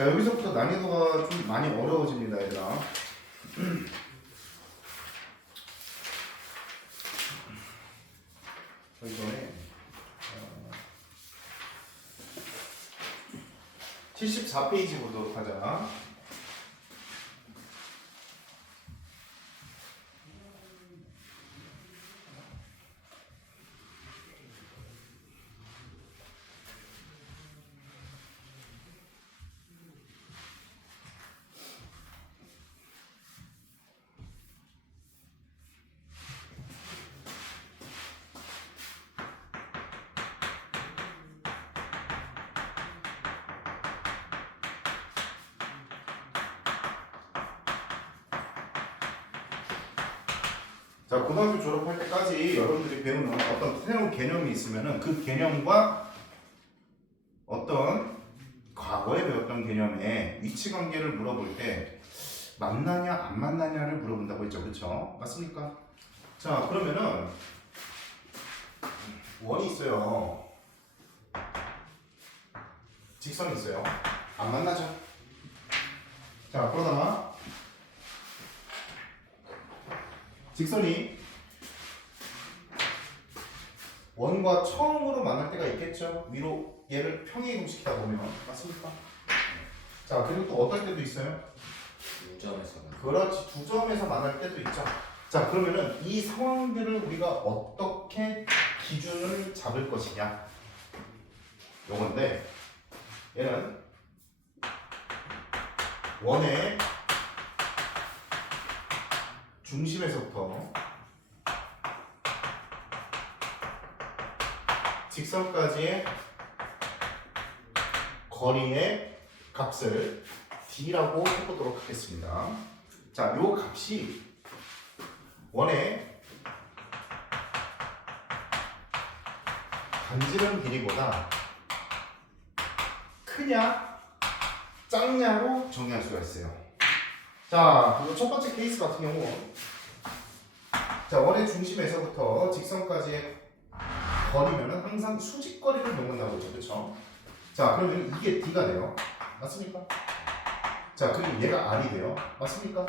자, 여기서부터 난이도가 좀 많이 어려워집니다, 얘들아. 이번에 74페이지 보도록 하자. 자, 고등학교 졸업할 때까지 여러분들이 배우는 어떤 새로운 개념이 있으면은 그 개념과 어떤 과거에 배웠던 개념의 위치 관계를 물어볼 때 맞나냐 안 맞나냐를 물어본다고 했죠, 그렇죠? 맞습니까? 자, 그러면은 원이 있어요, 직선이 있어요. 안 만나죠? 자, 그러다가 직선이 원과 처음으로 만날 때가 있겠죠. 위로 얘를 평행이동시키다 보면. 맞습니까? 자, 그리고 또 어떨 때도 있어요? 두 점에서 그렇지, 두 점에서 만날 때도 있죠. 자, 그러면은 이 상황들을 우리가 어떻게 기준을 잡을 것이냐, 요건데, 얘는 원의 중심에서부터 직선까지의 거리의 값을 d라고 해보도록 하겠습니다. 자, 요 값이 원의 반지름 길이보다 크냐 작냐로 정의할 수가 있어요. 자, 그리고 첫 번째 케이스 같은 경우, 자, 원의 중심에서부터 직선까지의 거리면은 항상 수직거리를 넣는다고 했죠, 그렇죠? 자, 그러면 이게 d가 돼요. 맞습니까? 자, 그리고 얘가 r이 돼요. 맞습니까?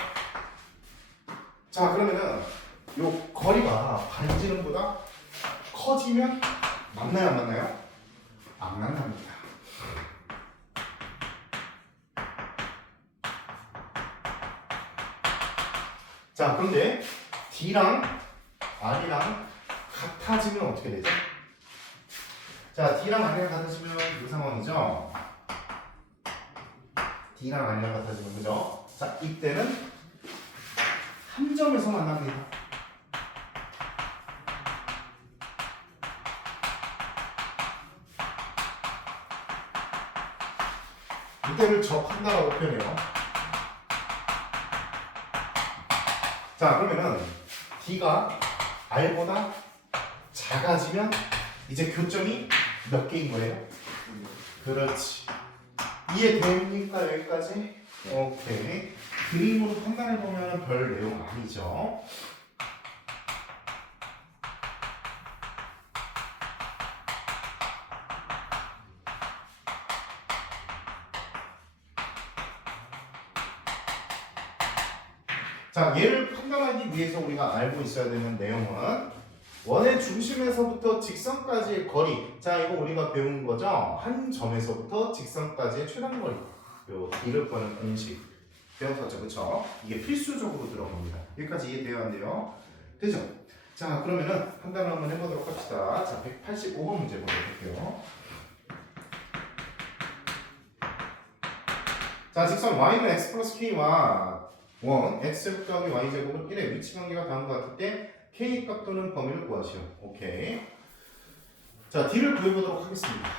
자, 그러면은 요 거리가 반지름보다 커지면 맞나요, 안 맞나요? 안 만납니다. 자, 그런데 d랑 r이랑 같아지면 어떻게 되죠? 자, d랑 r이랑 같아지면 이 상황이죠. d랑 r이랑 같아지면, 그죠? 자, 이때는 한 점에서 만납니다. 이때를 접한다라고 표현해요. 자, 그러면은 d가 r보다 작아지면 이제 교점이 몇 개인 거예요? 그렇지. 이해됩니까? 여기까지? 오케이. 그림으로 판단해보면 별 내용 아니죠. 자, 얘를 판단하기 위해서 우리가 알고 있어야 되는 내용은 원의 중심에서부터 직선까지의 거리. 자, 이거 우리가 배운 거죠? 한 점에서부터 직선까지의 최단거리. 요 d를 구하는 공식 배웠었죠, 그쵸? 이게 필수적으로 들어갑니다. 여기까지 이해돼야 한대요. 되죠? 자, 그러면은 판단을 한번 해보도록 합시다. 자, 185번 문제 보도록 할게요. 자, 직선 y는 x 플러스 k와 x제곱 더하기 y제곱은 1의 위치 관계가 다음과 같을 때 k 값 또는 범위를 구하시오. 오케이. 자, d를 구해보도록 하겠습니다.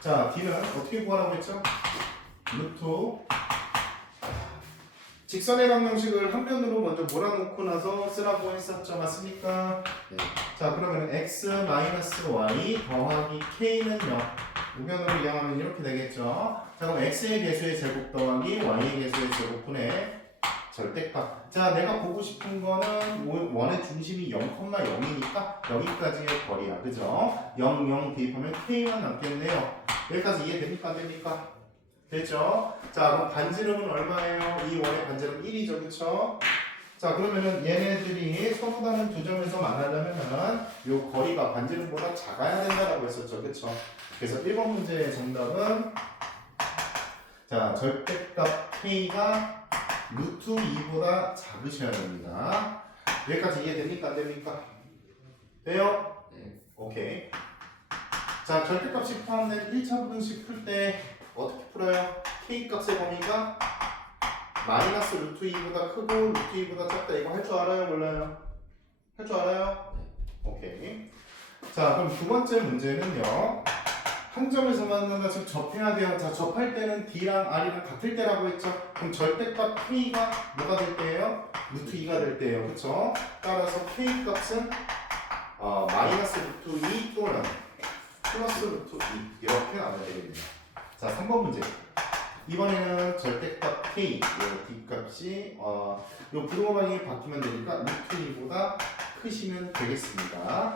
자, d는 어떻게 구하라고 했죠? 루트 직선의 방정식을 한 변으로 먼저 몰아놓고 나서 쓰라고 했었죠. 맞습니까? 네. 자, 그러면 x 마이너스 y 더하기 k는 0. 우변으로 이항하면 이렇게 되겠죠. 자, 그럼 x의 개수의 제곱 더하기 y의 개수의 제곱분의 절대값. 자, 내가 보고 싶은 거는 원의 중심이 0,0이니까 여기까지의 거리야. 그죠? 0, 0 대입하면 k만 남겠네요. 여기까지 이해됩니까? 안 됩니까? 됐죠? 자, 그럼 반지름은 얼마예요? 이 원의 반지름 1이죠, 그쵸? 자, 그러면은 얘네들이 서로 다른 두 점에서 만나려면은 요 거리가 반지름보다 작아야 된다라고 했었죠, 그쵸? 그래서 1번 문제의 정답은 자, 절대값 k가 루트 2보다 작으셔야 됩니다. 여기까지 이해됩니까? 안 됩니까? 돼요? 네. 오케이. 자, 절대값이 포함된 1차 부등식 풀 때 어떻게 풀어요? k값의 범위가 마이너스 루트 2보다 크고 루트 2보다 작다. 이거 할 줄 알아요? 몰라요? 할 줄 알아요? 오케이. 자, 그럼 두 번째 문제는요. 한 점에서 만나다 지금 접해야 돼요. 자, 접할 때는 D랑 R이랑 같을 때라고 했죠. 그럼 절대값 K가 뭐가 될 때예요? 루트 2가 될 때예요. 그쵸? 따라서 K 값은 마이너스 루트 2 또는 플러스 루트 2 이렇게 나와야 되겠네요. 자, 3번 문제. 이번에는 절대값 K, 요 D 값이 요 부등호 방향이 바뀌면 되니까 루트 2보다 크시면 되겠습니다.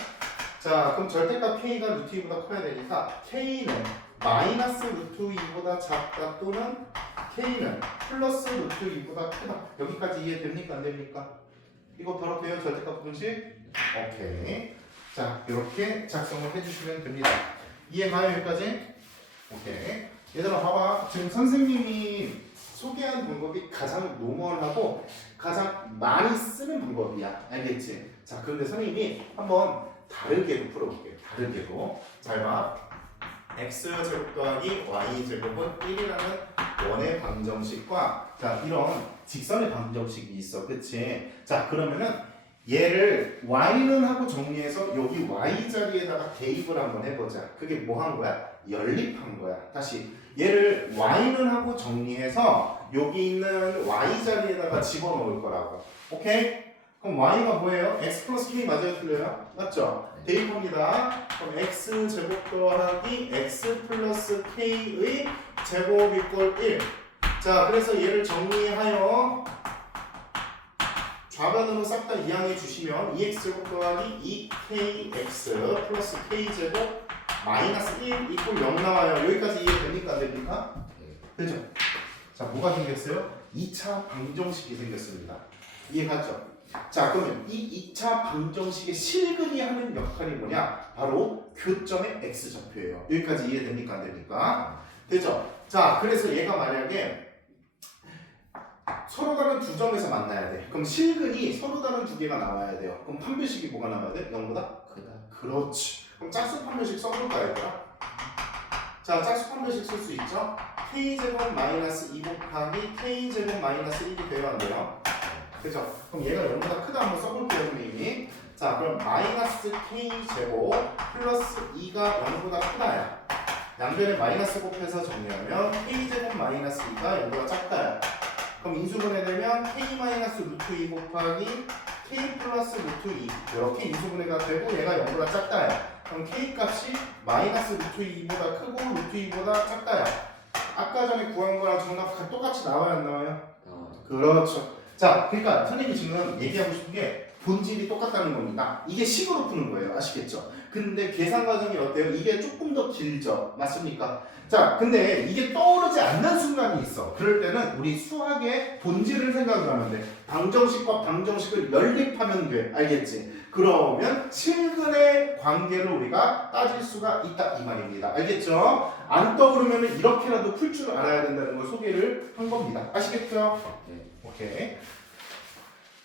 자, 그럼 절대값 K가 루트 2보다 커야 되니까 K는 마이너스 루트 2보다 작다 또는 K는 플러스 루트 2보다 크다. 여기까지 이해됩니까? 안 됩니까? 이거 바로 돼요? 절대값 부등식? 오케이. 자, 이렇게 작성을 해주시면 됩니다. 이해가요? 여기까지? 오케이. 얘들아 봐봐. 지금 선생님이 소개한 방법이 가장 노멀하고 가장 많이 쓰는 방법이야. 알겠지? 자, 그런데 선생님이 한번 다르게도 풀어볼게요. 다르게도. 잘 봐. x제곱 더하기 y제곱은 1이라는 원의 방정식과 자, 이런 직선의 방정식이 있어. 그치? 자, 그러면은 얘를 y는 하고 정리해서 여기 y 자리에다가 대입을 한번 해보자. 그게 뭐 한 거야? 연립한 거야. 다시 얘를 y는 하고 정리해서 여기 있는 y 자리에다가 집어넣을 거라고. 오케이? 그럼 y가 뭐예요? x 플러스 k 맞아요? 틀려요? 맞죠? 대입합니다. 그럼 x 제곱 더하기 x 플러스 k의 제곱 이꼴 1. 자, 그래서 얘를 정리하여 좌변으로 싹 다 이항해 주시면 2x 제곱 더하기 2kx 플러스 k제곱 마이너스 1 이꼴 0 나와요. 여기까지 이해됩니까? 안 됩니까? 되죠? 자, 뭐가 생겼어요? 2차 방정식이 생겼습니다. 이해가죠? 자, 그러면 이 2차 방정식의 실근이 하는 역할이 뭐냐? 바로 교점의 x좌표예요. 여기까지 이해됩니까? 안 됩니까? 되죠? 자, 그래서 얘가 만약에 서로 다른 두 점에서 만나야 돼. 그럼 실근이 서로 다른 두 개가 나와야 돼요. 그럼 판별식이 뭐가 나와야 돼? 0보다 크다. 그렇지. 그럼 짝수 판별식 써볼까 얘들아? 자, 짝수 판별식 쓸 수 있죠? k제곱 마이너스 2 곱하기 k제곱 마이너스 1이 돼야 안 돼요? 그죠? 그럼 얘가 0보다 크다 한번 써볼게요 선생님이. 자, 그럼 마이너스 k제곱 플러스 2가 0보다 크다야. 양변에 마이너스 곱해서 정리하면 k제곱 마이너스 2가 0보다 작다야. 그럼 인수분해 되면 k-루트 2 곱하기 k 플러스 루트 2 이렇게 인수분해가 되고 얘가 0보다 작다야. 그럼 k 값이 마이너스 루트 2보다 크고 루트 2보다 작다야. 아까 전에 구한 거랑 정답 똑같이 나와요 안 나와요? 그렇죠. 자, 그러니까 선생님이 지금 얘기하고 싶은 게 본질이 똑같다는 겁니다. 이게 식으로 푸는 거예요. 아시겠죠? 근데 계산 과정이 어때요? 이게 조금 더 길죠. 맞습니까? 자, 근데 이게 떠오르지 않는 순간이 있어. 그럴 때는 우리 수학의 본질을 생각을 하면 돼. 방정식과 방정식을 연립하면 돼. 알겠지? 그러면 실근의 관계를 우리가 따질 수가 있다 이 말입니다. 알겠죠? 안 떠오르면 이렇게라도 풀 줄 알아야 된다는 걸 소개를 한 겁니다. 아시겠죠? 네. 오케이.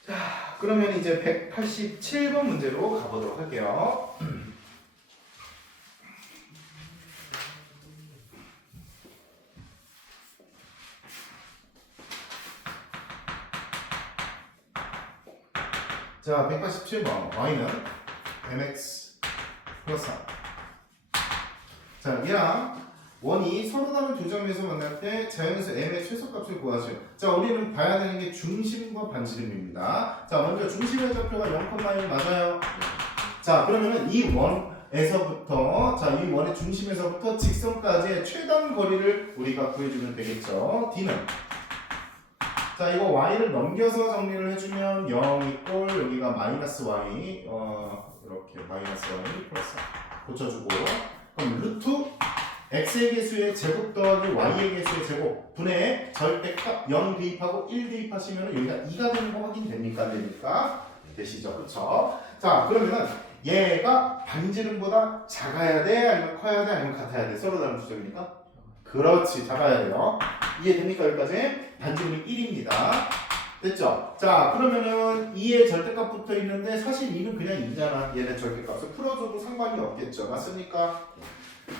자, 그러면 이제 187번 문제로 가보도록 할게요. 자, 187번 y는 mx 플러스 3. 자, 얘랑 원이 서로 다른 두 점에서 만날 때 자연수 m의 최소값을 구하시오. 자, 우리는 봐야 되는 게 중심과 반지름입니다. 자, 먼저 중심의 좌표가 0,1 맞아요. 자, 그러면은 이 원에서부터 자, 이 원의 중심에서부터 직선까지의 최단 거리를 우리가 구해주면 되겠죠. D는 자, 이거 y를 넘겨서 정리를 해주면 0 이꼴 여기가 마이너스 y 이렇게 마이너스 y 플러스 고쳐주고 그럼 루트 x의 개수의 제곱 더하기 y의 개수의 제곱 분의 절대값 0 대입하고 1 대입하시면 여기가 2가 되는 거 확인됩니까? 안 됩니까? 되시죠? 그쵸? 자 그러면은 얘가 반지름보다 작아야 돼? 아니면 커야 돼? 아니면 같아야 돼? 서로 다른 수적이니까? 그렇지 작아야 돼요. 이해됩니까? 여기까지? 반지름이 1입니다. 됐죠? 자 그러면은 2의 절대값 붙어 있는데 사실 2는 그냥 2잖아. 얘네 절대값을 풀어줘도 상관이 없겠죠. 맞습니까?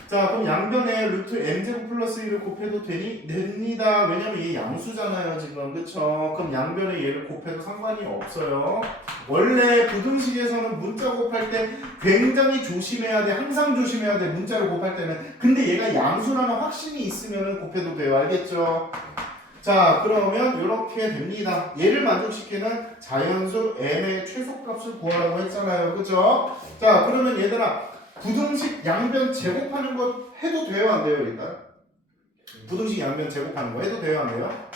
자 그럼 양변에 루트 n제곱 플러스 1을 곱해도 되니? 됩니다. 왜냐면 얘 양수잖아요 지금. 그쵸? 그럼 양변에 얘를 곱해도 상관이 없어요. 원래 부등식에서는 문자 곱할 때 굉장히 조심해야 돼. 항상 조심해야 돼. 문자를 곱할 때는. 근데 얘가 양수라는 확신이 있으면 곱해도 돼요. 알겠죠? 자 그러면 이렇게 됩니다. 얘를 만족시키는 자연수 n의 최소값을 구하라고 했잖아요. 그죠? 자 그러면 얘들아 부등식 양변 제곱하는 거 해도 돼요? 안 돼요? 일단 부등식 양변 제곱하는 거 해도 돼요? 안 돼요?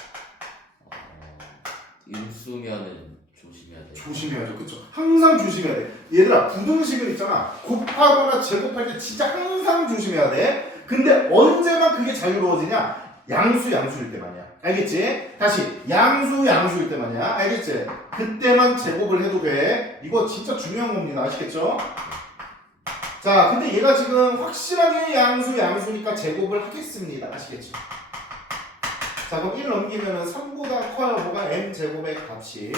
인수면은 조심해야 돼. 조심해야죠. 그쵸? 항상 조심해야 돼. 얘들아 부등식은 있잖아 곱하거나 제곱할 때 진짜 항상 조심해야 돼. 근데 언제만 그게 자유로워지냐? 양수일 때만이야. 알겠지? 다시 양수일 때만이야. 알겠지? 그때만 제곱을 해도 돼. 이거 진짜 중요한 겁니다. 아시겠죠? 자 근데 얘가 지금 확실하게 양수니까 제곱을 하겠습니다. 아시겠죠? 자 그럼 1 넘기면은 3보다 커요. 뭐가 n제곱의 값이.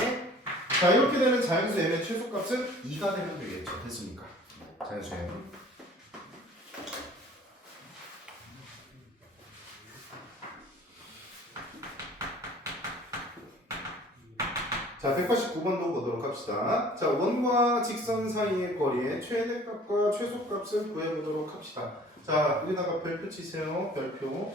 자 이렇게 되는 자연수 n의 최소값은 2가 되면 되겠죠. 됐습니까? 자연수 n. 자 189번도 보도록 합시다. 자 원과 직선 사이의 거리의 최대값과 최소값을 구해보도록 합시다. 자 여기다가 별표 치세요. 별표.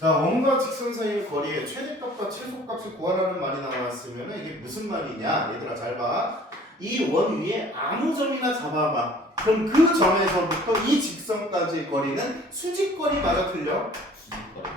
자 원과 직선 사이의 거리의 최대값과 최소값을 구하라는 말이 나왔으면 이게 무슨 말이냐? 얘들아 잘 봐. 이 원 위에 아무 점이나 잡아봐. 그럼 그 점에서부터 이 직선까지의 거리는 수직거리 맞아 틀려? 수직거리.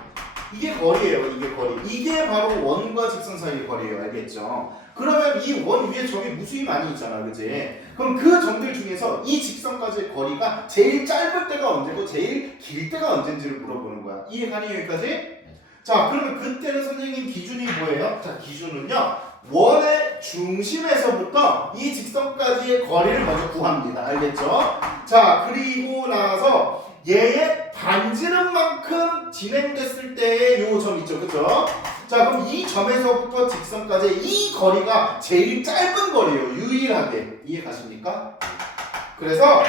이게 거리예요. 이게 거리. 이게 바로 원과 직선 사이의 거리예요. 알겠죠? 그러면 이 원 위에 점이 무수히 많이 있잖아. 그치? 그럼 그 점들 중에서 이 직선까지의 거리가 제일 짧을 때가 언제고 제일 길 때가 언제인지를 물어보는 거야. 이해가니 여기까지? 자 그러면 그때는 선생님 기준이 뭐예요? 자 기준은요. 원의 중심에서부터 이 직선까지의 거리를 먼저 구합니다. 알겠죠? 자 그리고 나서 얘의 반지름만큼 진행됐을 때의 요 점 있죠. 그쵸? 자 그럼 이 점에서부터 직선까지 이 거리가 제일 짧은 거리예요. 유일하게. 이해 가십니까? 그래서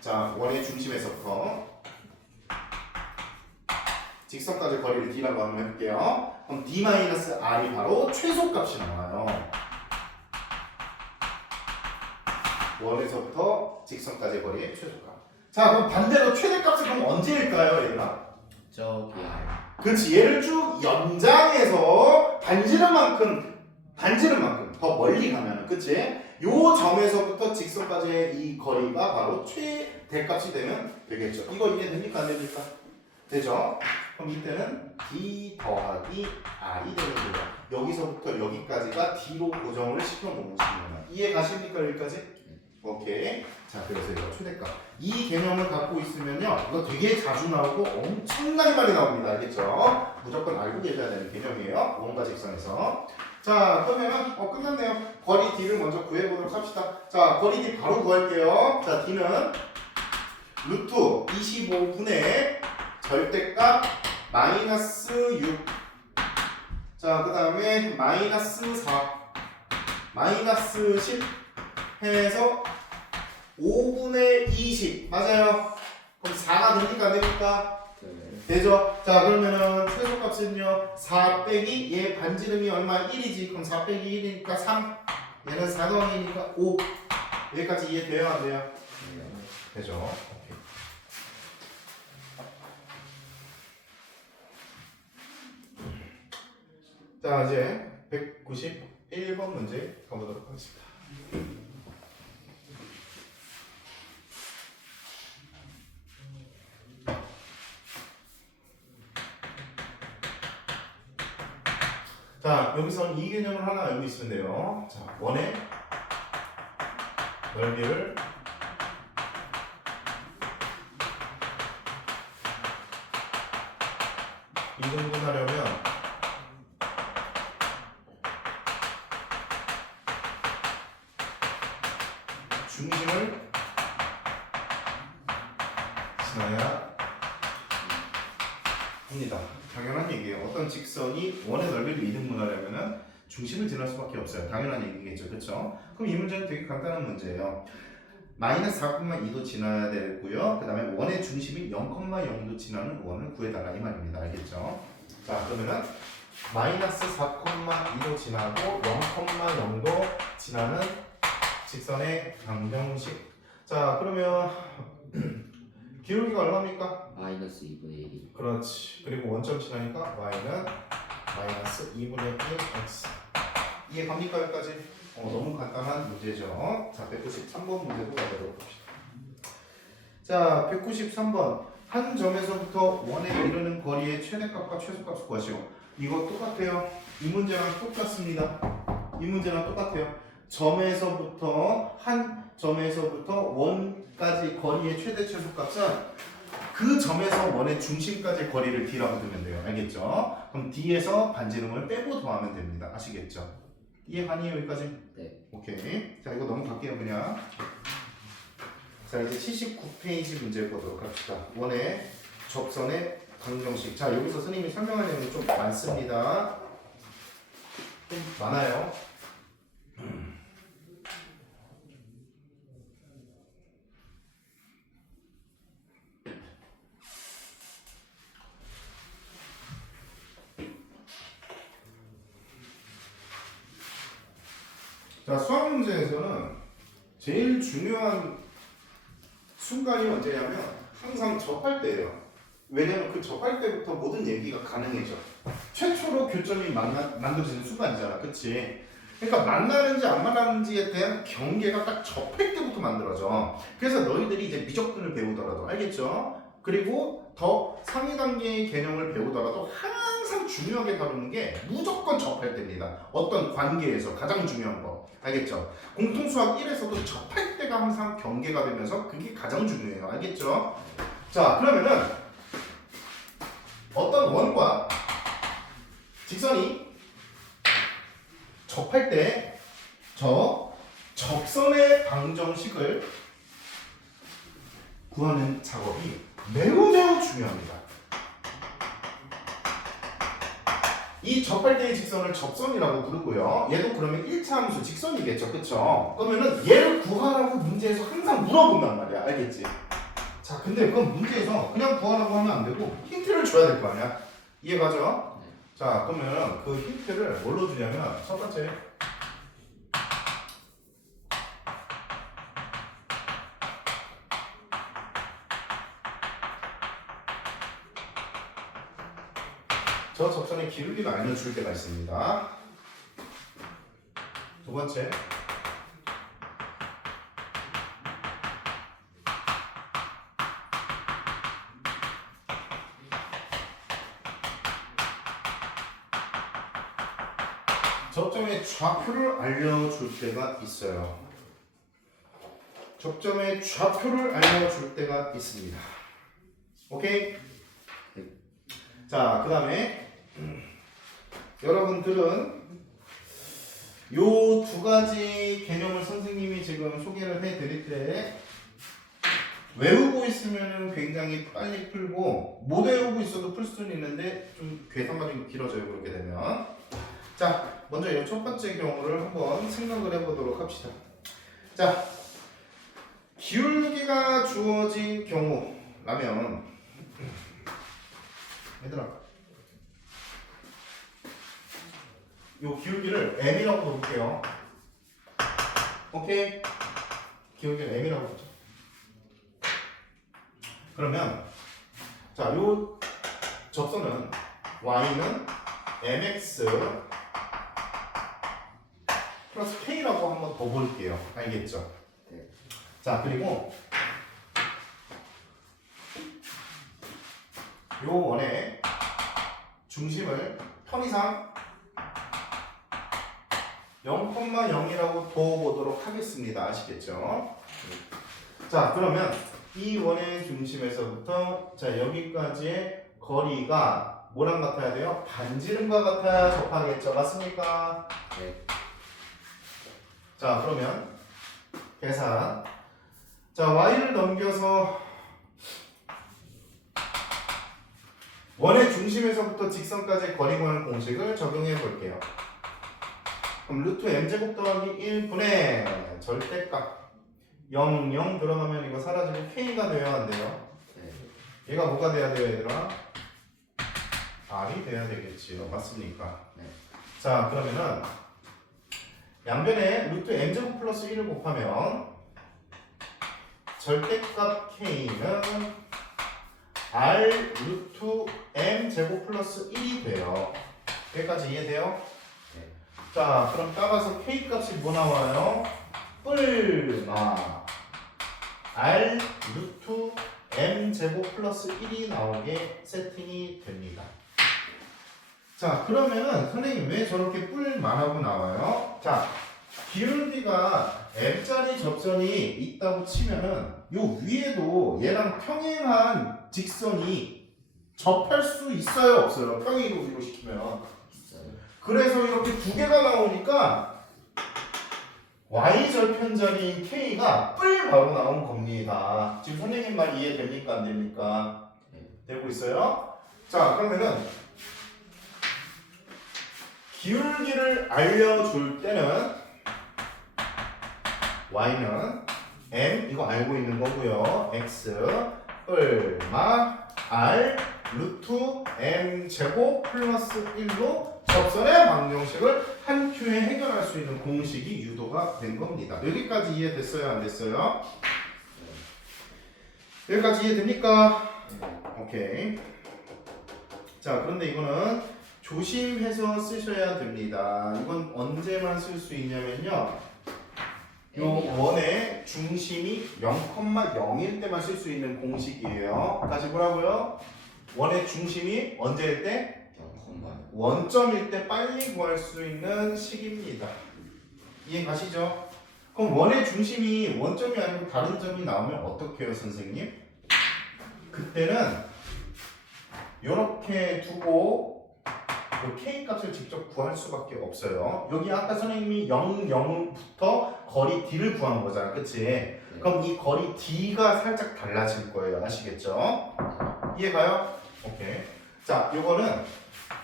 자 원의 중심에서부터 직선까지 거리를 d라고 한번 해볼게요. 그럼 d-r이 바로 최소값이 나와요. 원에서부터 직선까지 거리의 최소값. 자 그럼 반대로 최대값은 그럼 언제일까요 얘들아? 저기 그렇지. 얘를 쭉 연장해서 반지름만큼 더 멀리 가면은 그치? 요 점에서부터 직선까지의 이 거리가 바로 최대값이 되면 되겠죠. 이거 이해됩니까? 안 됩니까? 되죠? 그럼 이때는 d 더하기 r이 되는 거죠. 여기서부터 여기까지가 d로 고정을 시켜놓은 겁니다. 이해 가십니까? 여기까지? 오케이. 자 그래서 이거 최대값 이 개념을 갖고 있으면요 이거 되게 자주 나오고 엄청나게 많이 나옵니다. 알겠죠? 무조건 알고 계셔야 되는 개념이에요. 원과 직선에서. 자 그러면은 끝났네요. 거리 d를 먼저 구해보도록 합시다. 자 거리 d 바로 구할게요. 자 d는 루트 25분의 절대값 마이너스 6. 자 그 다음에 마이너스 4 마이너스 10 해서 5분의 20 맞아요. 그럼 4가 됩니까? 안 됩니까? 되죠? 자 그러면은 최소값은요 4 빼기 얘 반지름이 얼마? 1이지. 그럼 4 빼기 1이니까 3 얘는 4 더하기니까 5 여기까지 이해돼요? 안 돼요? 되죠? 오케이. 자 이제 191번 문제 가보도록 하겠습니다. 자, 여기서 이 개념을 하나 알고 있으면 돼요. 자, 원의 넓이를 이등분하려면 중심을 지나야 합니다. 당연한 얘기예요. 어떤 직선이 원의 넓이를 이등분하려면 중심을 지날 수밖에 없어요. 당연한 얘기겠죠. 그렇죠? 그럼 이 문제는 되게 간단한 문제예요. 마이너스 4,2도 지나야 되고요. 그 다음에 원의 중심이 0,0도 지나는 원을 구해달라 이 말입니다. 알겠죠? 자, 그러면은 마이너스 4,2도 지나고 0,0도 지나는 직선의 방정식. 자, 그러면 기울기가 얼마입니까? 마이너스 2분의 1이. 그렇지. 그리고 원점 지나니까 y는 마이너스 2분의 1 x. 이해 갑니까 여기까지? 너무 간단한 문제죠. 자, 193번 문제도 가보도록 합시다. 자, 193번. 한 점에서부터 원에 이르는 거리의 최대값과 최소값을 구하시오. 이거 똑같아요. 이 문제랑 똑같습니다. 이 문제랑 똑같아요. 한 점에서부터 원까지 거리의 최대 최소값은 그 점에서 원의 중심까지 거리를 d라고 두면 돼요. 알겠죠? 그럼 d에서 반지름을 빼고 더하면 됩니다. 아시겠죠? 이해 가니에요 여기까지? 네. 오케이. 자, 이거 넘어갈게요 그냥. 자, 이제 79페이지 문제 보도록 합시다. 원의 접선의 방정식. 자, 여기서 선생님이 설명할 내용이 좀 많습니다. 좀 많아요. 자, 수학 문제에서는 제일 중요한 순간이 언제냐면 항상 접할 때예요. 왜냐면 그 접할 때부터 모든 얘기가 가능해져. 최초로 교점이 만들어지는 순간이잖아. 그치? 그러니까 만나는지 안 만나는지에 대한 경계가 딱 접할 때부터 만들어져. 그래서 너희들이 이제 미적분을 배우더라도 알겠죠? 그리고 더 상위 단계의 개념을 배우더라도 항상 중요하게 다루는 게 무조건 접할 때입니다. 어떤 관계에서 가장 중요한 거. 알겠죠? 공통수학 1에서도 접할 때가 항상 경계가 되면서 그게 가장 중요해요. 알겠죠? 자, 그러면은 어떤 원과 직선이 접할 때 저 접선의 방정식을 구하는 작업이 매우 중요합니다. 이 접할 때의 직선을 접선이라고 부르고요. 얘도 그러면 1차 함수 직선이겠죠. 그쵸? 그러면은 얘를 구하라고 문제에서 항상 물어본단 말이야. 알겠지? 자, 근데 그건 문제에서 그냥 구하라고 하면 안 되고 힌트를 줘야 될 거 아니야. 이해가죠? 자, 그러면 그 힌트를 뭘로 주냐면 첫 번째 저 접선의 기울기를 알려줄 때가 있습니다. 두 번째 접점의 좌표를 알려줄 때가 있어요. 접점의 좌표를 알려줄 때가 있습니다. 오케이? 자, 그 다음에 여러분들은 요 두 가지 개념을 선생님이 지금 소개를 해드릴 때 외우고 있으면 굉장히 빨리 풀고 못 외우고 있어도 풀 수는 있는데 좀 계산가 좀 길어져요. 그렇게 되면. 자, 먼저 이 첫 번째 경우를 한번 생각을 해보도록 합시다. 자, 기울기가 주어진 경우라면 얘들아 요 기울기를 m이라고 볼게요. 오케이? 기울기를 m이라고 보죠. 그러면 자, 요 접선은 y는 mx 플러스 k라고 한번 더 볼게요. 알겠죠? 네. 자, 그리고 요 원의 중심을 편의상 0,0이라고 둬보도록 하겠습니다. 아시겠죠? 자, 그러면 이 원의 중심에서부터 자 여기까지의 거리가 뭐랑 같아야 돼요? 반지름과 같아야 접하겠죠. 맞습니까? 네. 자, 그러면 계산. 자, y를 넘겨서 원의 중심에서부터 직선까지의 거리 구하는 공식을 적용해 볼게요. 그럼 루트 m제곱 더하기 1분의 절대값 0, 0 들어가면 이거 사라지고 k가 돼야 안 돼요? 네. 얘가 뭐가 돼야 돼요, 얘들아? r이 돼야 되겠지요. 맞습니까? 네. 자, 그러면은 양변에 루트 m제곱 플러스 1을 곱하면 절대값 k는 r 루트 m제곱 플러스 1이 돼요. 여기까지 이해돼요? 네. 자, 그럼 따라서 k 값이 뭐 나와요? 뿔마 r 루트 m제곱 플러스 1이 나오게 세팅이 됩니다. 자, 그러면은 선생님 왜 저렇게 뿔만하고 나와요? 자, 기울기가 m짜리 접선이 있다고 치면은 요 위에도 얘랑 평행한 직선이 접할 수 있어요, 없어요? 평행이동으로 시키면. 있어요. 그래서 이렇게 두 개가 나오니까 y절편자리인 k가 뿔바로 나온 겁니다. 지금 선생님 말 이해됩니까? 안 됩니까? 네. 되고 있어요? 자, 그러면은 기울기를 알려줄 때는 y는 m 이거 알고 있는 거고요. x 뿔마 r 루트 m 제곱 플러스 1로 접선의 방정식을 한 큐에 해결할 수 있는 공식이 유도가 된 겁니다. 여기까지 이해됐어요? 안 됐어요? 여기까지 이해됩니까? 오케이. 자, 그런데 이거는 조심해서 쓰셔야 됩니다. 이건 언제만 쓸 수 있냐면요. 요 원의 중심이 0,0일 때만 쓸 수 있는 공식이에요. 다시 뭐라고요? 원의 중심이 언제일 때? 0,0. 원점일 때 빨리 구할 수 있는 식입니다. 이해 가시죠? 그럼 원의 중심이 원점이 아니고 다른 점이 나오면 어떻게 해요, 선생님? 그때는 이렇게 두고 그 k 값을 직접 구할 수밖에 없어요. 여기 아까 선생님이 0, 0부터 거리 d를 구하는 거잖아, 그치? 네. 그럼 이 거리 d가 살짝 달라질 거예요. 아시겠죠? 이해가요? 오케이. 자, 요거는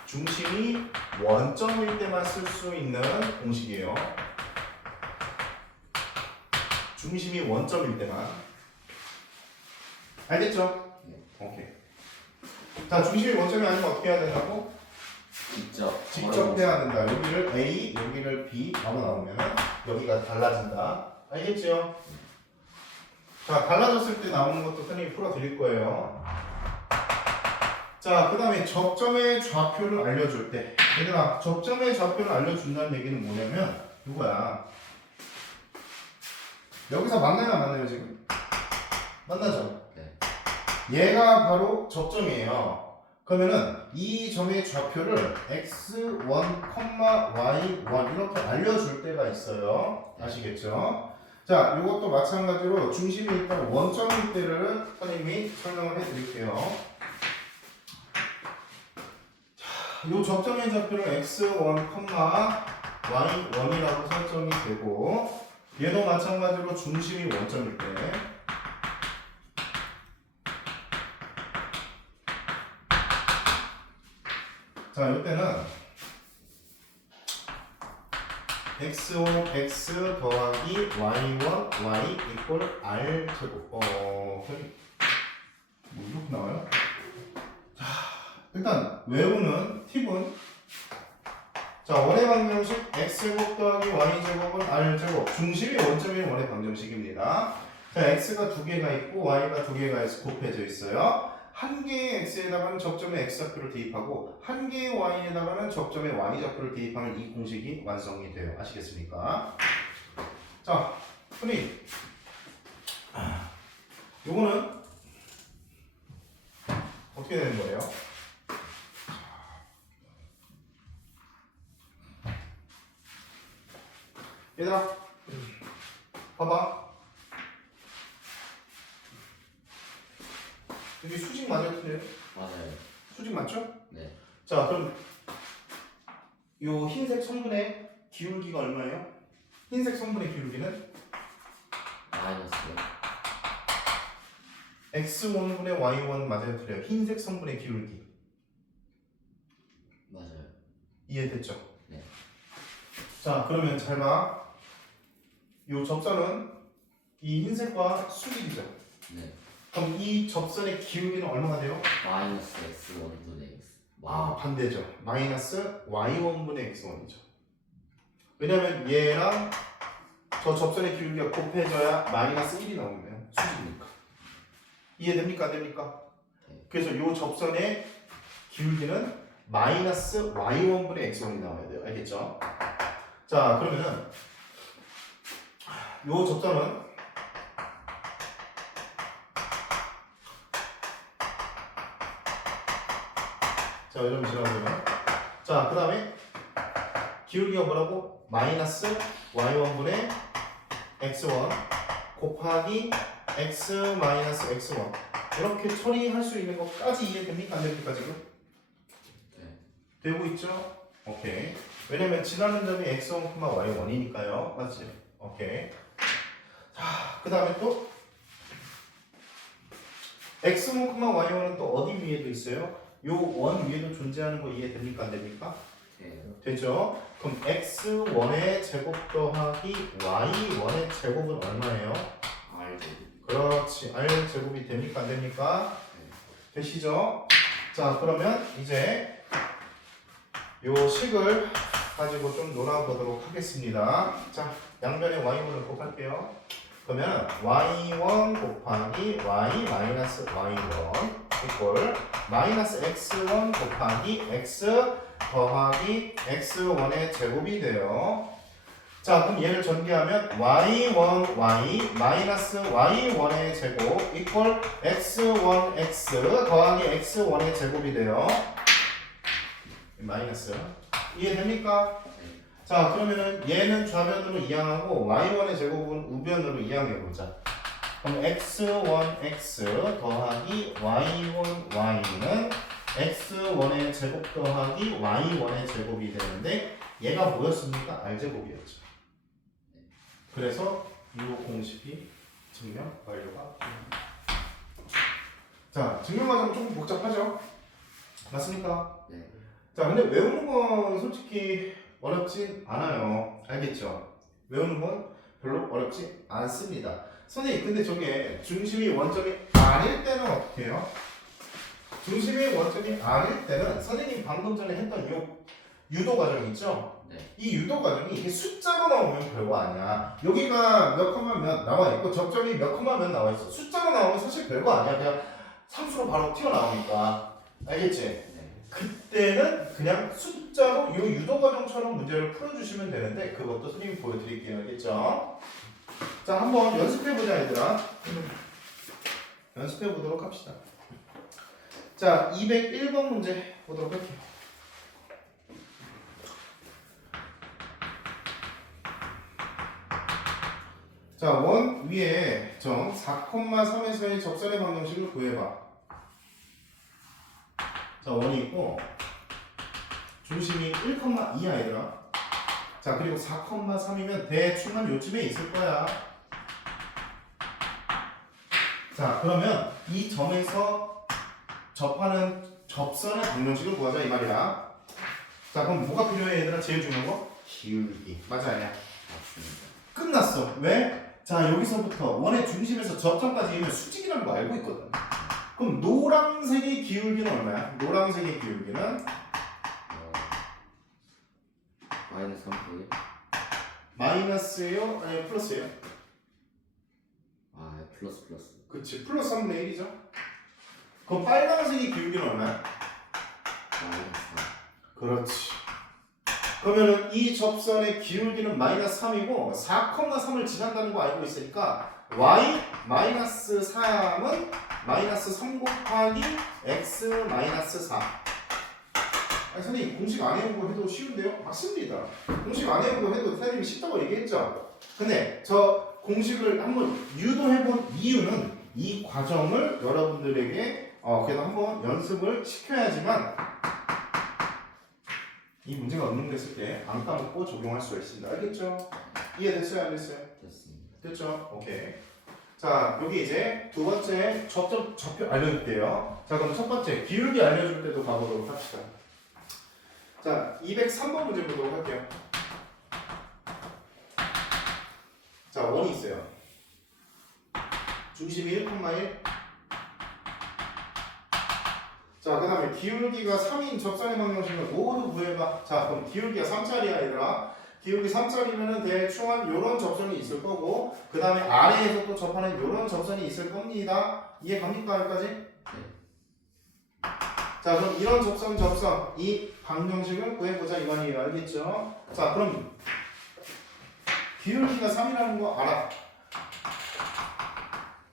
중심이 원점일 때만 쓸 수 있는 공식이에요. 중심이 원점일 때만. 알겠죠? 네. 오케이. 자, 중심이 원점이 아니면 어떻게 해야 된다고? 직접 해야 된다. 여기를 A, 여기를 B 라고 나오면 여기가 달라진다. 알겠죠? 자, 달라졌을 때 나오는 것도 선생님이 풀어드릴 거예요. 자, 그 다음에 접점의 좌표를 알려줄 때, 얘들아, 접점의 좌표를 알려준다는 얘기는 뭐냐면 이거야. 여기서 만나요, 안 만나요, 지금? 만나죠? 네. 얘가 바로 접점이에요. 그러면은 이 점의 좌표를 x1, y1 이렇게 알려줄 때가 있어요. 아시겠죠? 자, 이것도 마찬가지로 중심이 일단 원점일 때를 선생님이 설명을 해드릴게요. 자, 이 접점의 좌표를 x1, y1이라고 설정이 되고 얘도 마찬가지로 중심이 원점일 때 자, 이때는 x5 x 더하기 y1 y 이퀄 r 제곱 뭐 이렇게 나와요? 자, 일단 외우는 팁은 자, 원의 방정식 x제곱 더하기 y제곱은 r제곱 중심이 원점인 원의 방정식입니다. 자, x가 두 개가 있고 y가 두 개가 곱해져 있어요. 한 개의 x에다가는 접점의 x좌표를 대입하고 한 개의 y에다가는 접점의 y좌표를 대입하면 이 공식이 완성이 돼요. 아시겠습니까? 자, 흔히 요거는 어떻게 되는 거예요? 얘들아 봐봐. 여기 수직 맞아요 틀려요? 맞아요. 수직 맞죠? 네. 자 그럼 요 흰색 성분의 기울기가 얼마예요? 흰색 성분의 기울기는 마이너스요. x1분의 y1 맞아요 틀려요? 흰색 성분의 기울기 맞아요. 이해됐죠? 네. 자 그러면 잘 봐. 요 접선은 이 흰색과 수직이죠. 네. 그럼 이 접선의 기울기는 얼마가 돼요? 마이너스 x1분의 x. 아 반대죠. 마이너스 y1분의 x1이죠. 왜냐면 얘랑 저 접선의 기울기가 곱해져야 마이너스 1이 나오면 수직이니까. 이해됩니까? 안 됩니까? 네. 그래서 요 접선의 기울기는 마이너스 y1분의 x1이 나와야 돼요. 알겠죠? 자 그러면은 요 접선은 자 이러면 지나가면 자 그 다음에 기울기가 뭐라고? 마이너스 y1분의 x1 곱하기 x 마이너스 x1 이렇게 처리할 수 있는 것까지 이해됩니까? 안 됩니까 지금? 네. 되고 있죠? 오케이. 왜냐면 지나는 점이 x1, y1이니까요. 맞지? 오케이. 자, 그 다음에 또 x1, y1은 또 어디 위에도 있어요? 요 원 위에도 존재하는 거 이해됩니까? 안 됩니까? 네. 되죠? 그럼 x1의 제곱 더하기 y1의 제곱은 얼마예요? r 그렇지. r 제곱이 됩니까? 안 됩니까? 네. 되시죠? 자, 그러면 이제 요 식을 가지고 좀 놀아보도록 하겠습니다. 자, 양변에 y1을 곱할게요. 그러면 y1 곱하기 y 마이너스 y1 이꼴 마이너스 x1 곱하기 x 더하기 x1의 제곱이 돼요. 자 그럼 얘를 전개하면 y1 y 마이너스 y1의 제곱 이꼴 x1 x 더하기 x1의 제곱이 돼요. 마이너스 이해됩니까? 네. 자 그러면은 얘는 좌변으로 이항하고 y1의 제곱은 우변으로 이항해보자. 그럼 x1 x 더하기 y1 y는 x1의 제곱 더하기 y1의 제곱이 되는데 얘가 뭐였습니까? r제곱이었죠. 그래서 이 공식이 증명 완료가 됩니다. 자 증명 과정 좀 복잡하죠? 맞습니까? 네. 자 근데 외우는 건 솔직히 어렵진 않아요. 알겠죠? 외우는 건 별로 어렵지 않습니다. 선생님 근데 저게 중심이 원점이 아닐 때는 어떻게 해요? 중심이 원점이 아닐 때는 선생님 방금 전에 했던 이 유도 과정 있죠? 네. 이 유도 과정이 이게 숫자로 나오면 별거 아니야. 여기가 몇 컴마 몇 나와 있고 접점이 몇 컴마 몇 나와 있어. 숫자로 나오면 사실 별거 아니야. 그냥 상수로 바로 튀어나오니까. 알겠지? 네. 그때는 그냥 숫자로 이 유도 과정처럼 문제를 풀어주시면 되는데 그것도 선생님이 보여드릴게요. 알겠죠? 자 한번 연습해보자 얘들아. 연습해보도록 합시다. 자 201번 문제 보도록 할게요. 자 원 위에 점 4,3에서의 접선의 방정식을 구해봐. 자 원이 있고 중심이 1,2야 얘들아. 자 그리고 4,3이면 대충은 요쯤에 있을 거야. 자 그러면 이 점에서 접하는 접선의 방정식을 구하자 이 말이야. 자 그럼 뭐가 필요해 얘들아? 제일 중요한 거? 기울기. 맞아 아니야? 맞습니다. 끝났어. 왜? 자 여기서부터 원의 중심에서 접점까지 이면 수직이라는 거 알고 있거든. 그럼 노란색의 기울기는 얼마야? 노란색의 기울기는 마이너스 3분의 마이너스예요? 아니면 플러스예요? 아 플러스 플러스. 그치 플러스 3분의 1이죠. 그럼 빨간색의 기울기는 얼마야? 마이너스 3. 그렇지. 그러면은 이 접선의 기울기는 마이너스 3이고 4,3을 지난다는 거 알고 있으니까 y 마이너스 3은 마이너스 3 곱하기 x 마이너스 4. 아니 선생님 공식 안 외운 거 해도 쉬운데요? 맞습니다. 공식 안 외운 거 해도 선생님이 쉽다고 얘기했죠. 근데 저 공식을 한번 유도해본 이유는 이 과정을 여러분들에게 그래도 한번 연습을 시켜야지만 이 문제가 응용됐을 때 안 까먹고 적용할 수가 있습니다. 알겠죠? 이해됐어요? 안 됐어요? 됐습니다. 됐죠? 오케이. 자, 여기 이제 두 번째 좌표 알려줄 때요. 자, 그럼 첫 번째 기울기 알려줄 때도 가보도록 합시다. 자, 203번 문제 보도록 할게요. 자, 원이 있어요. 중심이 1,1. 자, 그 다음에 기울기가 3인 접선의 방정식을 모두 구해봐. 자, 그럼 기울기가 3짜리야, 얘들아. 기울기 3짜리면은 대충 한 요런 접선이 있을 거고, 그 다음에 아래에서 또 접하는 요런 접선이 있을 겁니다. 이해 갑니까, 여기까지? 자, 그럼 이런 접선, 이 방정식을 구해보자, 이 말이에요. 알겠죠? 자, 그럼 기울기가 3이라는 거 알아.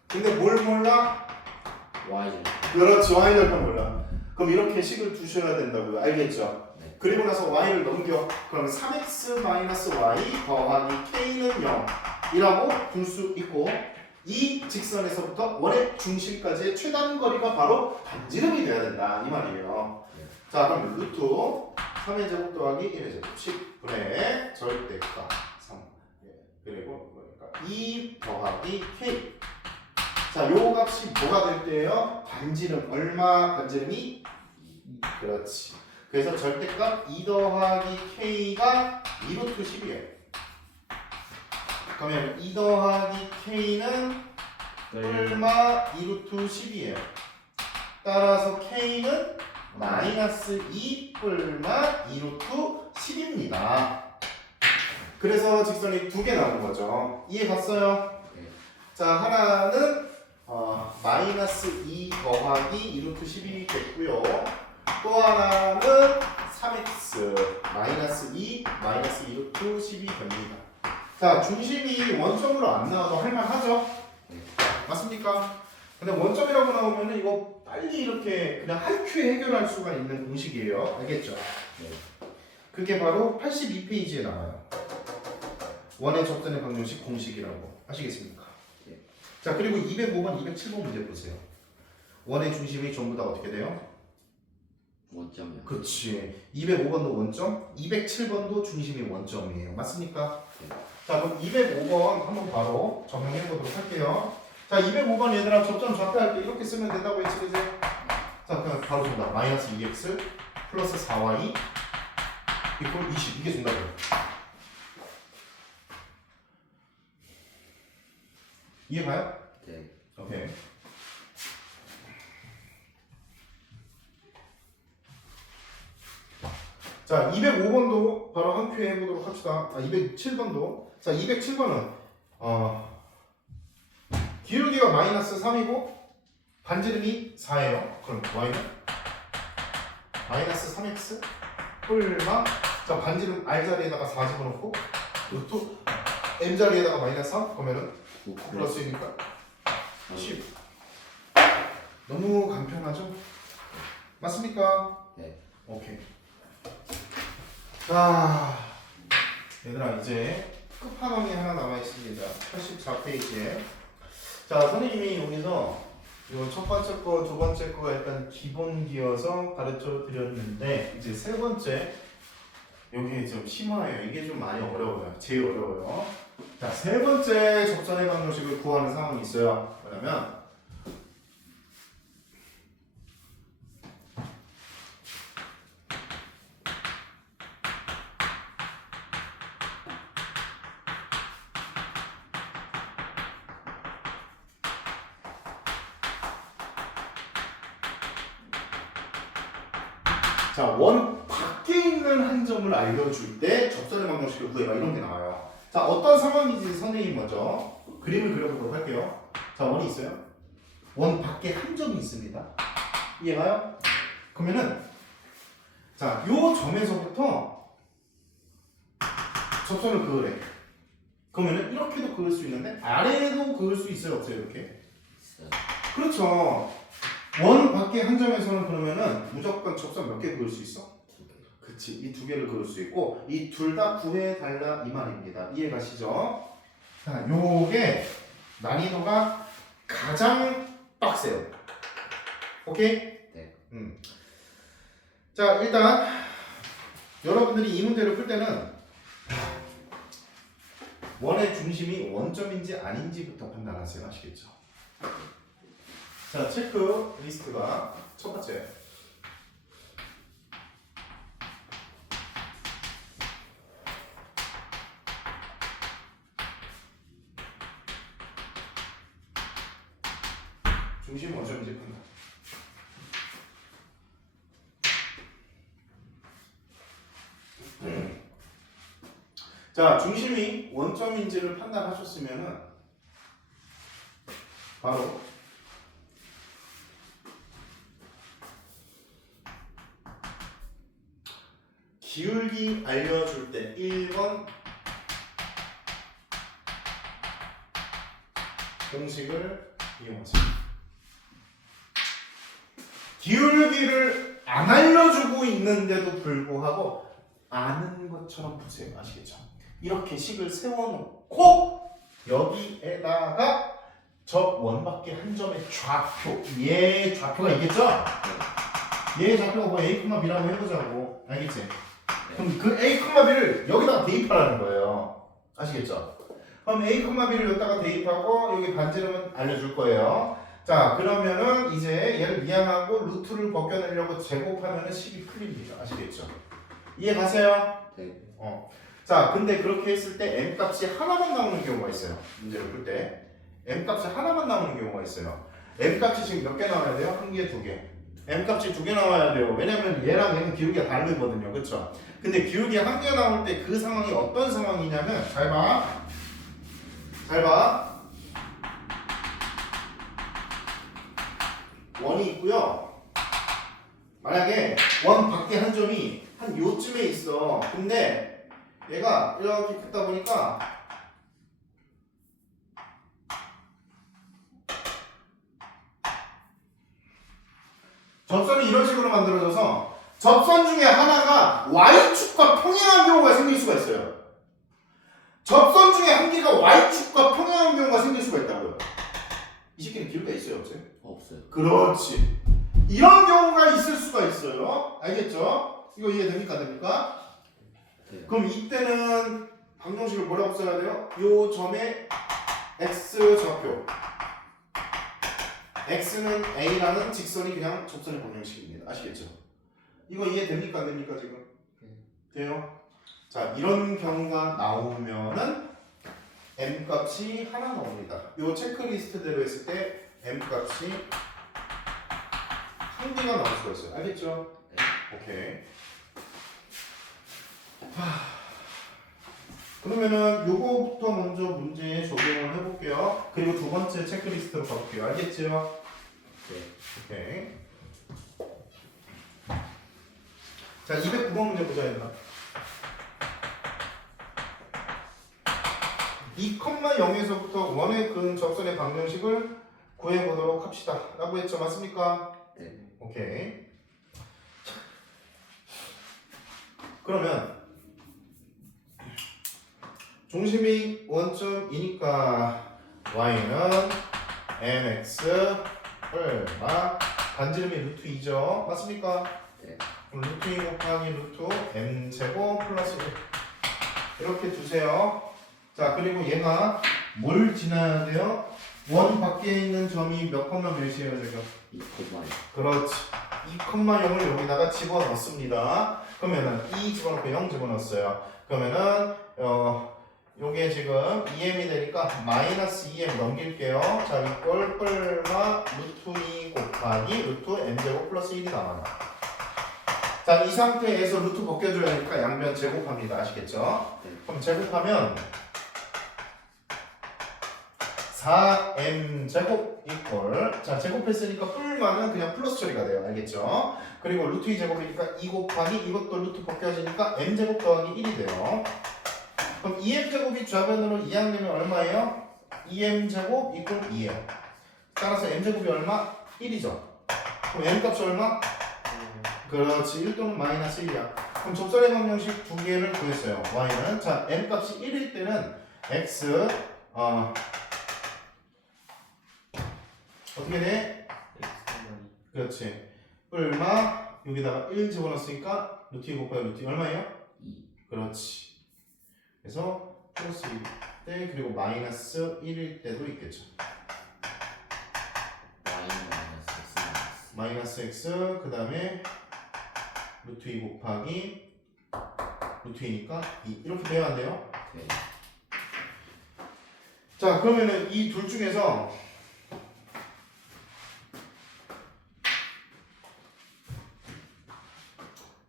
근데 뭘 몰라? Y절. 그렇지, y절편 몰라. 그럼 이렇게 식을 두셔야 된다고요. 알겠죠? 네. 그리고 나서 y를 넘겨. 그럼 3x-y 더하기 k는 0 이라고 둘 수 있고, 이 직선에서부터 원의 중심까지의 최단 거리가 바로 반지름이 돼야 된다 이 말이에요. 네. 자, 그럼 루트 3의 제곱 더하기 1의 제곱 10분의 절대값 3. 그리고 그러니까 2 더하기 k. 자, 요 값이 뭐가 될 때예요? 반지름. 얼마 반지름이? 2. 그렇지. 그래서 절대값 2 더하기 k가 2루트 10이에요. 그러면 2 더하기 k는 얼마? 2루트 10이에요. 따라서 k는 마이너스 2 뿔마 2루트 10입니다. 그래서 직선이 두 개 나온 거죠. 이해 갔어요? 네. 자, 하나는 마이너스 2 더하기 2루트 10이 됐고요. 또 하나는 3x 마이너스 2 마이너스 2루트 10이 됩니다. 자, 중심이 원점으로 안 나와도 할만하죠? 네. 맞습니까? 근데 원점이라고 나오면 이거 빨리 이렇게 그냥 한 큐에 해결할 수가 있는 공식이에요. 알겠죠? 네. 그게 바로 82페이지에 나와요. 원의 접선의 방정식 공식이라고. 아시겠습니까? 네. 자, 그리고 205번, 207번 문제 보세요. 원의 중심이 전부 다 어떻게 돼요? 원점이요. 그렇지. 205번도 원점, 207번도 중심이 원점이에요. 맞습니까? 네. 자, 그럼 205번 한번 바로 적용해 보도록 할게요. 자, 205번 얘들아 접점 좌표할 때 이렇게 쓰면 된다고 했지, 그지? 자, 그냥 바로 정답. 마이너스 2x 플러스 4y 이퀄 20. 이게 정답이에요. 이해가요? 네. 오케이. 자, 205번도 바로 한 큐에 해보도록 합시다. 207번도. 자, 207번은 기울기가 마이너스 3이고 반지름이 4예요. 그럼 y는 마이너스 3x 뿔마. 자, 반지름 r 자리에다가 4 집어넣고 루트 m 자리에다가 마이너스 3 그러면은 9 플러스이니까 10. 너무 간편하죠? 맞습니까? 네. 오케이. 자, 얘들아 이제 끝판왕이 하나 남아 있습니다. 84페이지에. 자, 선생님이 여기서 이 첫 번째 거, 두 번째 거 약간 기본기여서 가르쳐 드렸는데 이제 세 번째 여기 좀 심화해요. 이게 좀 많이 어려워요. 제일 어려워요. 자, 세 번째 접선의 방정식을 구하는 상황이 있어요. 뭐냐면 자, 원 밖에 있는 한 점을 알려줄 때 접선의 방정식을 구해봐 이런 게 나와요. 자, 어떤 상황인지 선생님 먼저 그림을 그려보도록 할게요. 자, 원이 있어요. 원 밖에 한 점이 있습니다. 이해가요? 그러면은 자, 요 점에서부터 접선을 그으래. 그러면은 이렇게도 그을 수 있는데 아래에도 그을 수 있어요, 없어요, 이렇게? 있어요. 그렇죠. 원 밖에 한 점에서는 그러면은 무조건 접선 몇 개 그을 수 있어? 2개. 그치, 이 두 개를 그을 수 있고 이 둘 다 구해달라 이 말입니다. 이해가시죠? 자, 요게 난이도가 가장 빡세요. 오케이? 네. 자, 일단 여러분들이 이 문제를 풀 때는 원의 중심이 원점인지 아닌지부터 판단하세요. 아시겠죠? 자, 체크 리스트가 첫 번째. 중심 원점인지 판단. 자, 중심이 원점인지를 판단하셨으면은 바로 기울기 알려줄 때 1번 공식을 이용하세요. 기울기를 안 알려주고 있는데도 불구하고 아는 것처럼 보세요. 아시겠죠? 이렇게 식을 세워놓고 여기에다가 저 원밖에 한 점의 좌표, 얘 좌표가 있겠죠? 얘 좌표가 뭐 A, B라고 해보자고. 알겠지? 그럼 그 A, B를 여기다가 대입하라는 거예요. 아시겠죠? 그럼 A, B를 여기다가 대입하고 여기 반지름은 알려줄 거예요. 자, 그러면은 이제 얘를 미양하고 루트를 벗겨내려고 제곱하면은 식이 풀립니다. 아시겠죠? 이해 가세요? 네. 자, 근데 그렇게 했을 때 m 값이 하나만 나오는 경우가 있어요. 문제를 풀 때 m 값이 하나만 나오는 경우가 있어요. m 값이 지금 몇 개 나와야 돼요? 한 개, 두 개. m 값이 두 개 나와야 돼요. 왜냐면 얘랑 얘는 기울기가 다르거든요. 그쵸? 근데 기울기 한 개 나올 때 그 상황이 어떤 상황이냐면 잘 봐. 잘 봐. 원이 있고요. 만약에 원 밖에 한 점이 한 요쯤에 있어. 근데 얘가 이렇게 긋다 보니까 접선이 이런 식으로 만들어져서 접선 중에 하나가 Y축과 평행한 경우가 생길 수가 있어요. 접선 중에 한 개가 Y축과 평행한 경우가 생길 수가 있다고요. 이 새끼는 기울기가 있어요? 없어요? 없어요. 그렇지. 이런 경우가 있을 수가 있어요. 알겠죠? 이거 이해됩니까? 됩니까? 네. 그럼 이때는 방정식을 뭐라고 써야 돼요? 요 점의 x 좌표 x는 a라는 직선이 그냥 접선의 방정식입니다. 아시겠죠? 이거 이해됩니까? 안 됩니까? 지금? 돼요? 자, 이런 경우가 나오면은 m 값이 하나 나옵니다. 요 체크리스트대로 했을 때 m 값이 한 개가 나올 수가 있어요. 알겠죠? 네. 오케이. 그러면은 요거부터 먼저 문제에 적용을 해볼게요. 그리고 두 번째 체크리스트로 가볼게요. 알겠죠? 네. 오케이. 자, 209번 문제 보자 얘들아. 2,0에서부터 원의 그은 접선의 방정식을 구해보도록 합시다. 라고 했죠. 맞습니까? 네. 오케이. 그러면 중심이 원점이니까 y는 mx 얼마 반지름이 루트 2죠. 맞습니까? 네. 그럼 루트 2 곱하기 루트 m제곱 플러스 1 이렇게 두세요. 자, 그리고 얘가 뭘 지나야 돼요? 원 밖에 있는 점이 몇 컴마 몇이에요 지금? 2,0. 그렇지. 2,0을 여기다가 집어넣습니다. 그러면은 2 집어넣고 0 집어넣었어요. 그러면은 요게 지금 2m이 되니까 마이너스 2m 넘길게요. 자, 이걸 뿔마 루트 2 곱하기 루트 n제곱 플러스 1이 나와요. 자, 이 상태에서 루트 벗겨줘야 되니까 양변 제곱합니다. 아시겠죠? 네. 그럼 제곱하면 4m 제곱 이퀄, 자, 제곱했으니까 뿔마는 그냥 플러스 처리가 돼요. 알겠죠? 그리고 루트 2 제곱이니까 2 곱하기 이것도 루트 벗겨지니까 m 제곱 더하기 1이 돼요. 그럼 2m 제곱이 좌변으로 이항되면 얼마예요? 2m 제곱 이퀄 2예요. 따라서 m 제곱이 얼마? 1이죠. 그럼 m 값이 얼마? 그렇지, 1 또는 마이너스 1이야. 그럼 접선의 방정식 두 개를 구했어요. y는 자 m 값이 1일 때는 x 어떻게 돼? 그렇지. 얼마 여기다가 1 집어넣었으니까 루트 2 곱하기 루트 2 얼마예요? 2. 그렇지. 그래서 플러스 2일 때 그리고 마이너스 1일 때도 있겠죠. 마이너스 x 그 다음에 루트 2 곱하기 루트 2니까 2 이렇게 돼야 안 돼요? 네. 자 그러면은 이 둘 중에서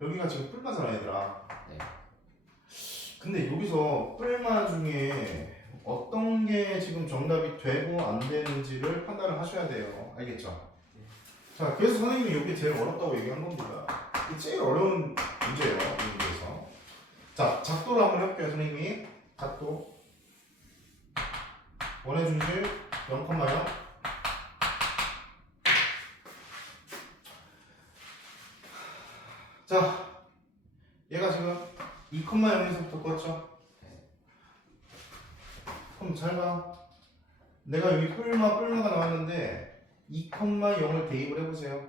여기가 지금 뿔마잖아 얘들아. 네. 근데 여기서 뿔마 중에 어떤 게 지금 정답이 되고 안 되는지를 판단을 하셔야 돼요. 알겠죠? 자 그래서 선생님이 이게 제일 어렵다고 얘기한 겁니다. 이게 제일 어려운 문제예요. 이 문제에서. 자 작도를 한번 해볼게요. 선생님이 작도 원의 중심 0,0 자 얘가 지금 2,0에서부터 껐죠? 그럼 잘 봐. 내가 여기 뿔마가 나왔는데 2,0을 대입을 해보세요.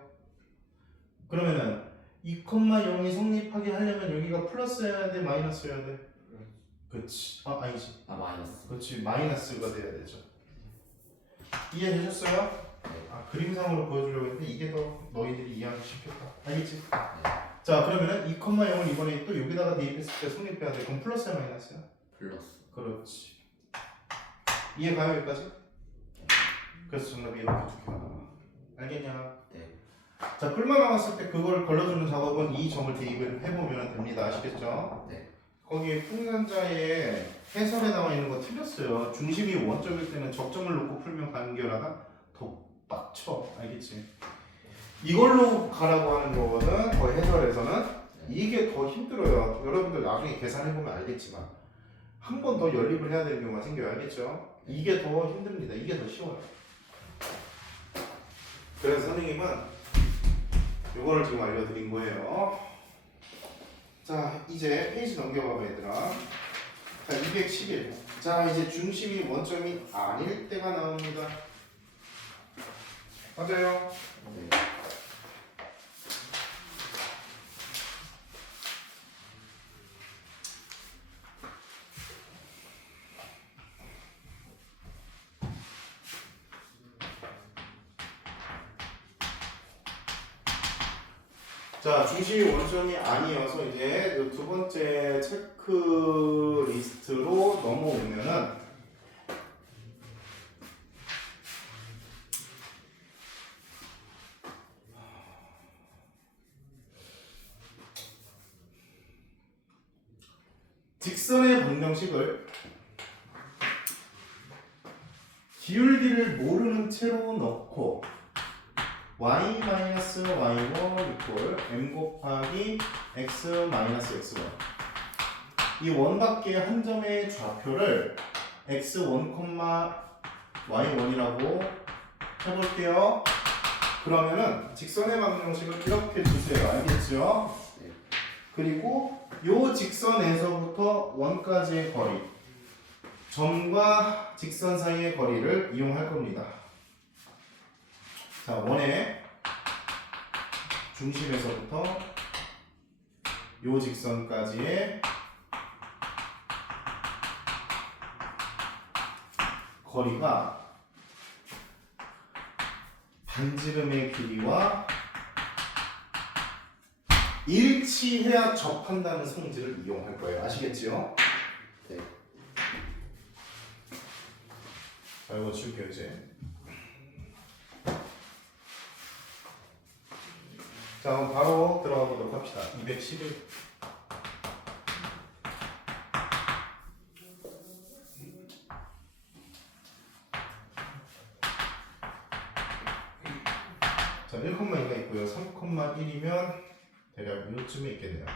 그러면은 2,0이 성립하게 하려면 여기가 플러스여야 돼? 마이너스여야 돼? 그치. 아니지. 마이너스. 그렇지. 마이너스가 돼야 되죠. 이해되셨어요? 그림상으로 보여주려고 했는데 이게 더 너희들이 이해하기 쉽겠다. 알겠지? 자 그러면은 2,0을 이번에 또 여기다가 대입했을 때 성립해야 돼. 그럼 플러스야 마이너스야? 플러스. 그렇지. 이해 가요 여기까지? 그래서 정답이 이렇게 두 개가 나와. 알겠냐? 네. 자 뿔만 나왔을 때 그걸 걸러주는 작업은 이 점을 대입을 해보면 됩니다. 아시겠죠? 네. 거기에 풍산자의 해설에 나와 있는 거 틀렸어요. 중심이 원점일 때는 적점을 놓고 풀면 간결하다. 더 빡쳐. 알겠지? 이걸로 가라고 하는 거거든. 거의 해설에서는 이게 더 힘들어요. 여러분들 나중에 계산해보면 알겠지만 한 번 더 연립을 해야 되는 경우가 생겨요. 알겠죠? 이게 더 힘듭니다. 이게 더 쉬워요. 그래서 선생님은 이거를 지금 알려드린 거예요. 자 이제 페이지 넘겨봐봐 얘들아. 자 211. 자 이제 중심이 원점이 아닐 때가 나옵니다. 맞아요? 네. 자 중심이 원점이 아니어서 이제 이두 번째 체크리스트로 넘어오면은 직선의 방정식을 기울기를 모르는 채로 넣고 y-y1 이퀄 m 곱하기 x-x1 이 원밖에 한 점의 좌표를 x1, y1이라고 해볼게요. 그러면은 직선의 방정식을 이렇게 주세요. 알겠죠? 네. 그리고 요 직선에서부터 원까지의 거리 점과 직선 사이의 거리를 이용할 겁니다. 자, 원의 중심에서부터 요 직선까지의 거리가 반지름의 길이와 일치해야 접한다는 성질을 이용할 거예요. 아시겠지요? 네. 자, 이거 지울게요 이제. 자, 그럼 바로 들어가 보도록 합시다. 211. 자, 1,2가 있고요. 3,1이면 대략 이쯤에 있겠네요.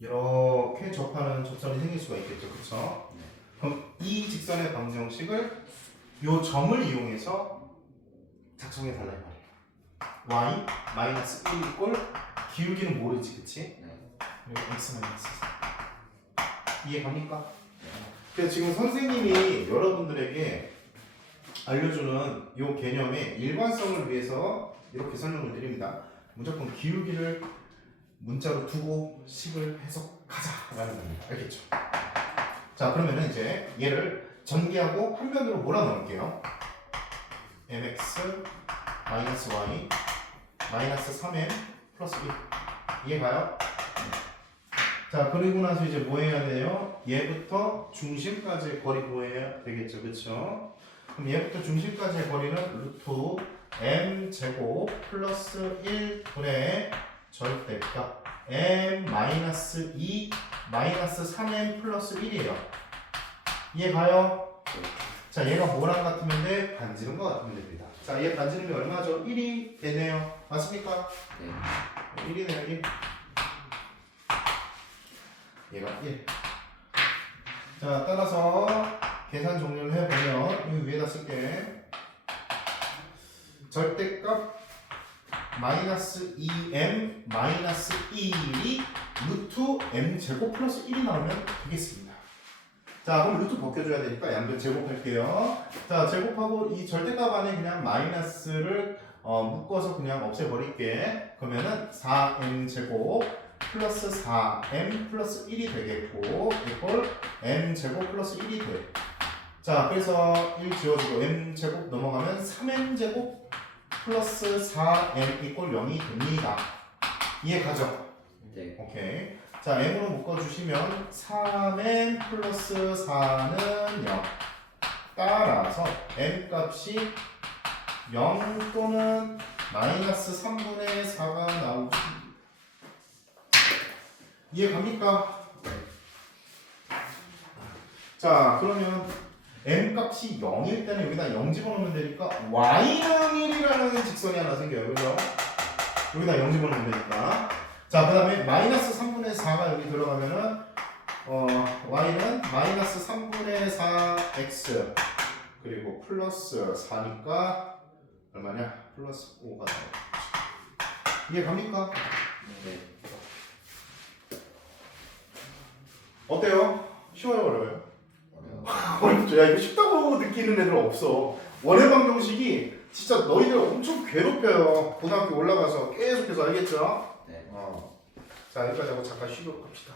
이렇게 접하는 접선이 생길 수가 있겠죠. 그쵸? 그럼 이 직선의 방정식을 요 점을 이용해서 작성해 달라 이 말이에요. y 마이너스 1 이꼴 기울기는 모르지, 그치? 네. 그리고 x 마이너스 4. 이해 갑니까? 그래서 지금 선생님이 여러분들에게 알려주는 이 개념의 일관성을 위해서 이렇게 설명을 드립니다. 무조건 기울기를 문자로 두고 식을 해석하자라는 겁니다. 알겠죠? 자, 그러면은 이제 얘를 전개하고 한 변으로 몰아넣을게요. mx 마이너스 y 마이너스 3m 플러스 1 이해가요? 자, 그리고 나서 이제 뭐 해야 돼요? 얘부터 중심까지의 거리 구해야 되겠죠, 그쵸? 그럼 얘부터 중심까지의 거리는 루트 m 제곱 플러스 1분의 절대값 m 마이너스 2 마이너스 3m 플러스 1이에요. 이해가요? 자, 얘가 뭐랑 같으면 돼? 반지름과 같으면 됩니다. 자, 얘 반지름이 얼마죠? 1이 되네요. 맞습니까? 네. 1이네요, 1. 얘가 1. 자, 따라서 계산 종료를 해보면 여기 위에다 쓸게. 절대값 마이너스 2m 마이너스 1이 루트 m 제곱 플러스 1이 나오면 되겠습니다. 자, 그럼 루트 벗겨줘야 되니까 양변 제곱할게요. 자, 제곱하고 이 절대값 안에 그냥 마이너스를 묶어서 그냥 없애버릴게. 그러면은 4m 제곱 플러스 4m 플러스 1이 되겠고 이걸 m 제곱 플러스 1이 돼. 자, 그래서 1 지워주고 m 제곱 넘어가면 3m 제곱 플러스 4m 이꼴 0이 됩니다. 이해 가죠? 네. 오케이. 자, m으로 묶어주시면 3m 플러스 4는 0. 따라서 m 값이 0 또는 마이너스 3분의 4가 나오죠. 이해 갑니까? 자, 그러면 m 값이 0일 때는 여기다 0 집어넣으면 되니까 y는 1이라는 직선이 하나 생겨요. 그죠? 여기다 0 집어넣으면 되니까. 자, 그 다음에 마이너스 3분의 4가 여기 들어가면은 y는 마이너스 3분의 4x 그리고 플러스 4니까 얼마냐? 플러스 5가 나와요. 이해 갑니까? 네. 어때요? 쉬워요, 어려워요? 어려워. 어렵죠. 야, 이거 쉽다고 느끼는 애들 없어. 원의 방정식이 진짜 너희들 엄청 괴롭혀요. 고등학교 올라가서 계속해서 알겠죠? 네. 자, 여기까지 하고 잠깐 쉬도록 합시다.